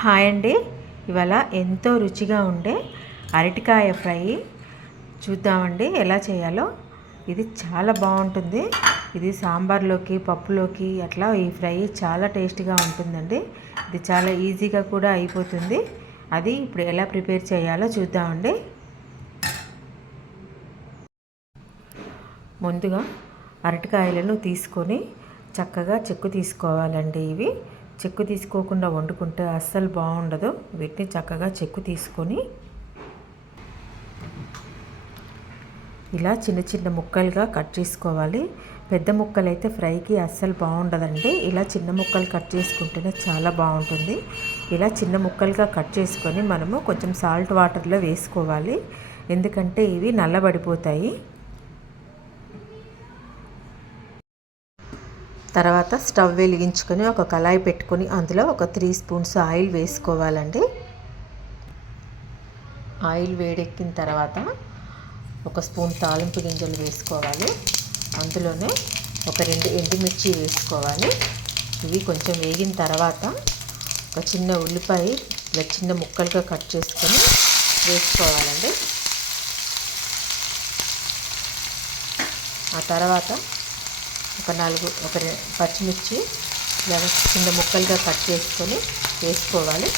Hi అండి. ఇవాళ ఎంతో రుచిగా ఉండే అరటికాయ ఫ్రై చూద్దామండి ఎలా చేయాలో. ఇది చాలా బాగుంటుంది. ఇది సాంబార్లోకి, పప్పులోకి అట్లా ఈ ఫ్రై చాలా టేస్టీగా ఉంటుందండి. ఇది చాలా ఈజీగా కూడా అయిపోతుంది. అది ఇప్పుడు ఎలా ప్రిపేర్ చేయాలో చూద్దామండి. ముందుగా అరటికాయలను తీసుకొని చక్కగా చెక్కు తీసుకోవాలండి. ఇవి చెక్కు తీసుకోకుండా వండుకుంటే అస్సలు బాగుండదు. వీటిని చక్కగా చెక్కు తీసుకొని ఇలా చిన్న చిన్న ముక్కలుగా కట్ చేసుకోవాలి. పెద్ద ముక్కలు అయితే ఫ్రైకి అస్సలు బాగుండదండి. ఇలా చిన్న ముక్కలు కట్ చేసుకుంటేనే చాలా బాగుంటుంది. ఇలా చిన్న ముక్కలుగా కట్ చేసుకొని మనము కొంచెం సాల్ట్ వాటర్లో వేసుకోవాలి. ఎందుకంటే ఇవి నల్లబడిపోతాయి. తర్వాత స్టవ్ వెలిగించుకొని ఒక కళాయి పెట్టుకొని అందులో ఒక 3 స్పూన్స్ ఆయిల్ వేసుకోవాలండి. ఆయిల్ వేడెక్కిన తర్వాత ఒక స్పూన్ తాలింపు గింజలు వేసుకోవాలి. అందులోనే ఒక 2 ఎండుమిర్చి వేసుకోవాలి. ఇవి కొంచెం వేగిన తర్వాత ఒక చిన్న ఉల్లిపాయ ఇలా చిన్న ముక్కలుగా కట్ చేసుకొని వేసుకోవాలండి. ఆ తర్వాత ఒక 4 పచ్చిమిర్చి ఇలా చిన్న ముక్కలుగా కట్ చేసుకొని వేసుకోవాలి.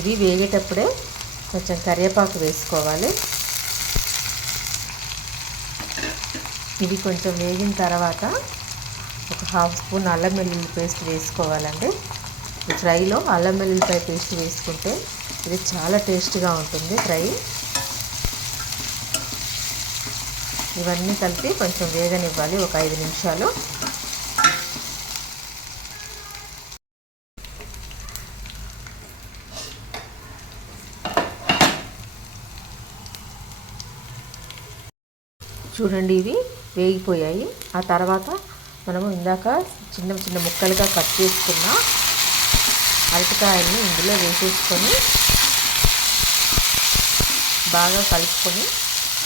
ఇవి వేగేటప్పుడే కొంచెం కరివేపాకు వేసుకోవాలి. ఇవి కొంచెం వేగిన తర్వాత ఒక 1/2 స్పూన్ అల్లం వెల్లుల్లి పేస్ట్ వేసుకోవాలండి. ఈ ఫ్రైలో అల్లం వెల్లుల్లిపాయ పేస్ట్ వేసుకుంటే ఇది చాలా టేస్టీగా ఉంటుంది ఫ్రై. ఇవన్నీ కలిపి కొంచెం వేగనివ్వాలి ఒక 5 నిమిషాలు. చూడండి ఇవి వేగిపోయాయి. ఆ తర్వాత మనము ఇందాక చిన్న చిన్న ముక్కలుగా కట్ చేసుకున్న అరటికాయల్ని ఇందులో వేసేసుకొని బాగా కలుపుకొని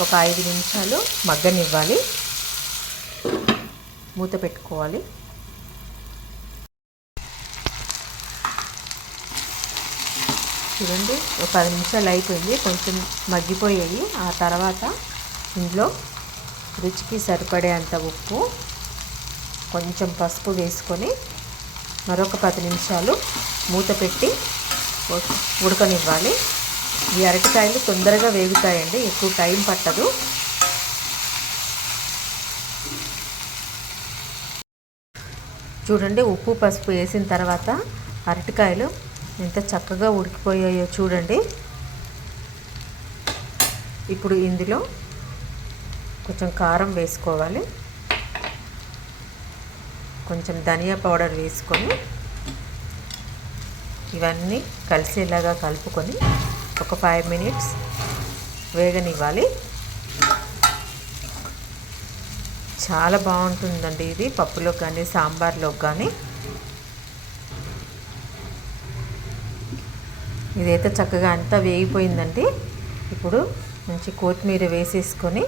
ఒక 5 నిమిషాలు మగ్గనివ్వాలి. మూత పెట్టుకోవాలి. చూడండి ఒక 10 నిమిషాలు అయిపోయింది. కొంచెం మగ్గిపోయాయి. ఆ తర్వాత ఇందులో రుచికి సరిపడేంత ఉప్పు, కొంచెం పసుపు వేసుకొని మరొక 10 నిమిషాలు మూత పెట్టి ఉడకనివ్వాలి. ఈ అరటికాయలు తొందరగా వేగుతాయండి, ఎక్కువ టైం పట్టదు. చూడండి ఉప్పు పసుపు వేసిన తర్వాత అరటికాయలు ఎంత చక్కగా ఉడికిపోయాయో చూడండి. ఇప్పుడు ఇందులో కొంచెం కారం వేసుకోవాలి. కొంచెం ధనియా పౌడర్ వేసుకొని ఇవన్నీ కలిసేలాగా కలుపుకొని ఒక 5 మినిట్స్ వేగనివ్వాలి. చాలా బాగుంటుందండి ఇది పప్పులో కానీ సాంబార్లో కానీ. ఇదైతే చక్కగా అంతా వేగిపోయిందండి. ఇప్పుడు మంచి కొత్తిమీర వేసేసుకొని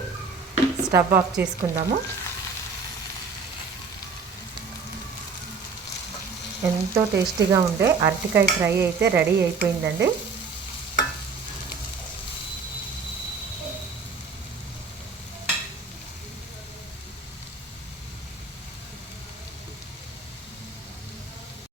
స్టవ్ ఆఫ్ చేసుకుందాము. ఎంతో టేస్టీగా ఉండే అరటికాయ ఫ్రై అయితే రెడీ అయిపోయిందండి.